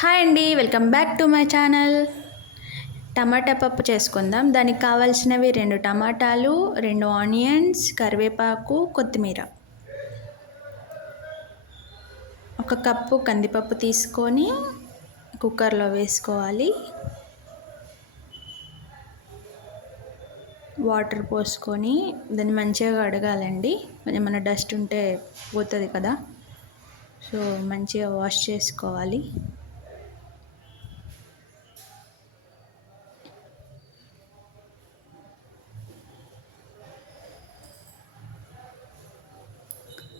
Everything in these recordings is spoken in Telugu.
హాయ్ అండి, welcome back to my channel. టమాటా పప్పు చేసుకుందాం. దానికి కావాల్సినవి 2 టమాటాలు, 2 ఆనియన్స్, కరివేపాకు, కొత్తిమీర. 1 కప్పు కందిపప్పు తీసుకొని కుక్కర్లో వేసుకోవాలి. వాటర్ పోసుకొని దాన్ని మంచిగా కడగాలండి. ఏమైనా డస్ట్ ఉంటే పోతుంది కదా, సో మంచిగా వాష్ చేసుకోవాలి.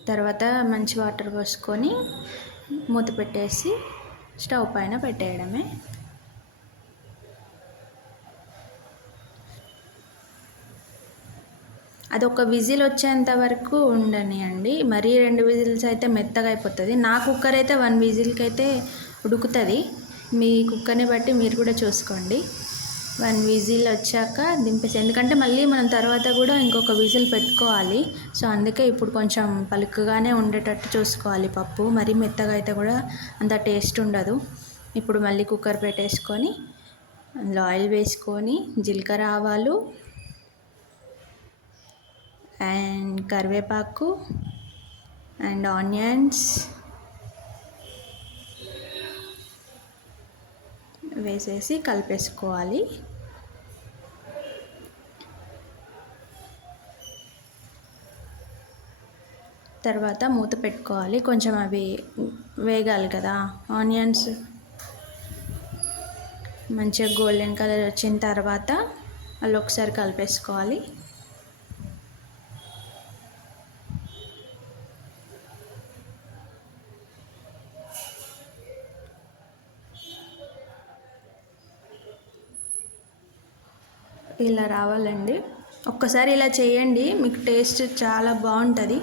తర్వాత మంచి వాటర్ పోసుకొని మూత పెట్టేసి స్టవ్ పైన పెట్టేయడమే. అది ఒక విజిల్ వచ్చేంత వరకు ఉండనియండి. మరీ 2 విజిల్స్ అయితే మెత్తగా అయిపోతుంది. నా కుక్కర్ అయితే 1 విజిల్కి అయితే ఉడుకుతుంది. మీ కుక్కర్ని బట్టి మీరు కూడా చూసుకోండి. 1 విజిల్ వచ్చాక దింపేసి, ఎందుకంటే మళ్ళీ మనం తర్వాత కూడా ఇంకొక విజిల్ పెట్టుకోవాలి. సో అందుకే ఇప్పుడు కొంచెం పలుకుగానే ఉండేటట్టు చూసుకోవాలి పప్పు. మరీ మెత్తగా అయితే కూడా అంత టేస్ట్ ఉండదు. ఇప్పుడు మళ్ళీ కుక్కర్ పెట్టేసుకొని అందులో ఆయిల్ వేసుకొని జీలకర్ర, ఆవాలు అండ్ కరివేపాకు అండ్ ఆనియన్స్ వేసేసి కలిపేసుకోవాలి. తర్వాత మూత పెట్టుకోవాలి. కొంచెం అవి వేగాలి కదా. ఆనియన్స్ మంచిగా గోల్డెన్ కలర్ వచ్చిన తర్వాత అలా ఒకసారి కలిపేసుకోవాలి. ఇలా రావాలండి. ఒక్కసారి ఇలా చేయండి, మీకు టేస్ట్ చాలా బాగుంటుంది.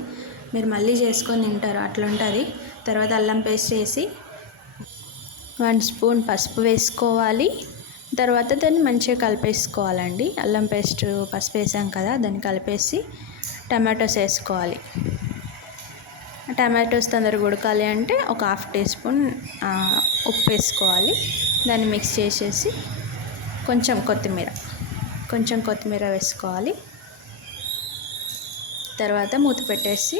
మీరు మళ్ళీ చేసుకొని తింటారు, అట్లా ఉంటుంది. తర్వాత అల్లం పేస్ట్ వేసి 1 స్పూన్ పసుపు వేసుకోవాలి. తర్వాత దాన్ని మంచిగా కలిపేసుకోవాలండి. అల్లం పేస్ట్, పసుపు వేసాం కదా, దాన్ని కలిపేసి టమాటోస్ వేసుకోవాలి. టమాటోస్ తొందరగా ఉడకాలి అంటే ఒక 1/2 టీ స్పూన్ ఉప్పు వేసుకోవాలి. దాన్ని మిక్స్ చేసేసి కొంచెం కొత్తిమీర వేసుకోవాలి. తర్వాత మూత పెట్టేసి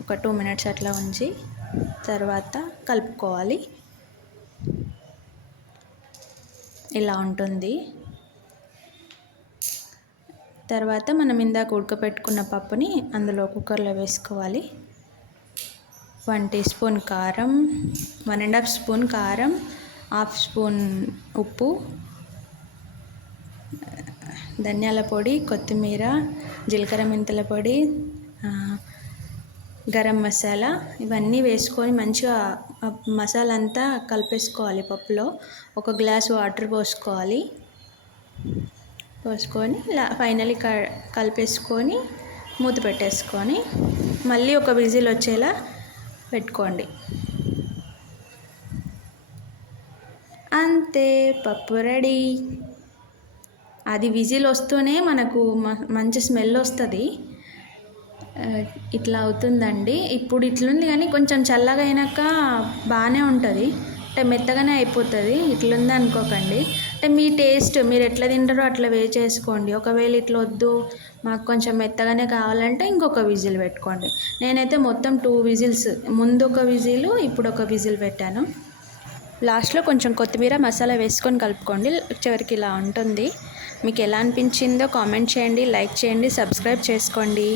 ఒక 2 మినిట్స్ అట్లా ఉంచి తర్వాత కలుపుకోవాలి. ఇలా ఉంటుంది. తర్వాత మనం ఇందాక ఉడకపెట్టుకున్న పప్పుని అందులో కుక్కర్లో వేసుకోవాలి. 1 టీ స్పూన్ కారం, 1.5 స్పూన్ కారం, 1/2 స్పూన్ ఉప్పు, ధనియాల పొడి, కొత్తిమీర, జీలకర్ర మెంతుల పొడి, గరం మసాలా, ఇవన్నీ వేసుకొని మంచిగా మసాలా అంతా కలిపేసుకోవాలి. పప్పులో 1 గ్లాస్ వాటర్ పోసుకొని ఫైనల్లీ కలిపేసుకొని మూత పెట్టేసుకొని మళ్ళీ ఒక విజిల్ వచ్చేలా పెట్టుకోండి. అంతే, పప్పు రెడీ. అది విజిల్ వస్తూనే మనకు మంచి స్మెల్ వస్తుంది. ఇట్లా అవుతుందండి. ఇప్పుడు ఇట్లుంది, కానీ కొంచెం చల్లగా అయినాక బాగానే ఉంటుంది. అంటే మెత్తగానే అయిపోతుంది. ఇట్లుంది అనుకోకండి. అంటే మీ టేస్ట్, మీరు ఎట్లా తింటారో అట్లా చేసుకోండి. ఒకవేళ ఇట్లా వద్దు, మాకు కొంచెం మెత్తగానే కావాలంటే ఇంకొక విజిల్ పెట్టుకోండి. నేనైతే మొత్తం 2 విజిల్స్, ముందు ఒక విజిల్, ఇప్పుడు ఒక విజిల్ పెట్టాను. లాస్ట్లో కొంచెం కొత్తిమీర, మసాలా వేసుకొని కలుపుకోండి. చివరికి ఇలా ఉంటుంది. మీకు ఎలా అనిపించిందో కామెంట్ చేయండి, లైక్ చేయండి, సబ్స్క్రైబ్ చేసుకోండి.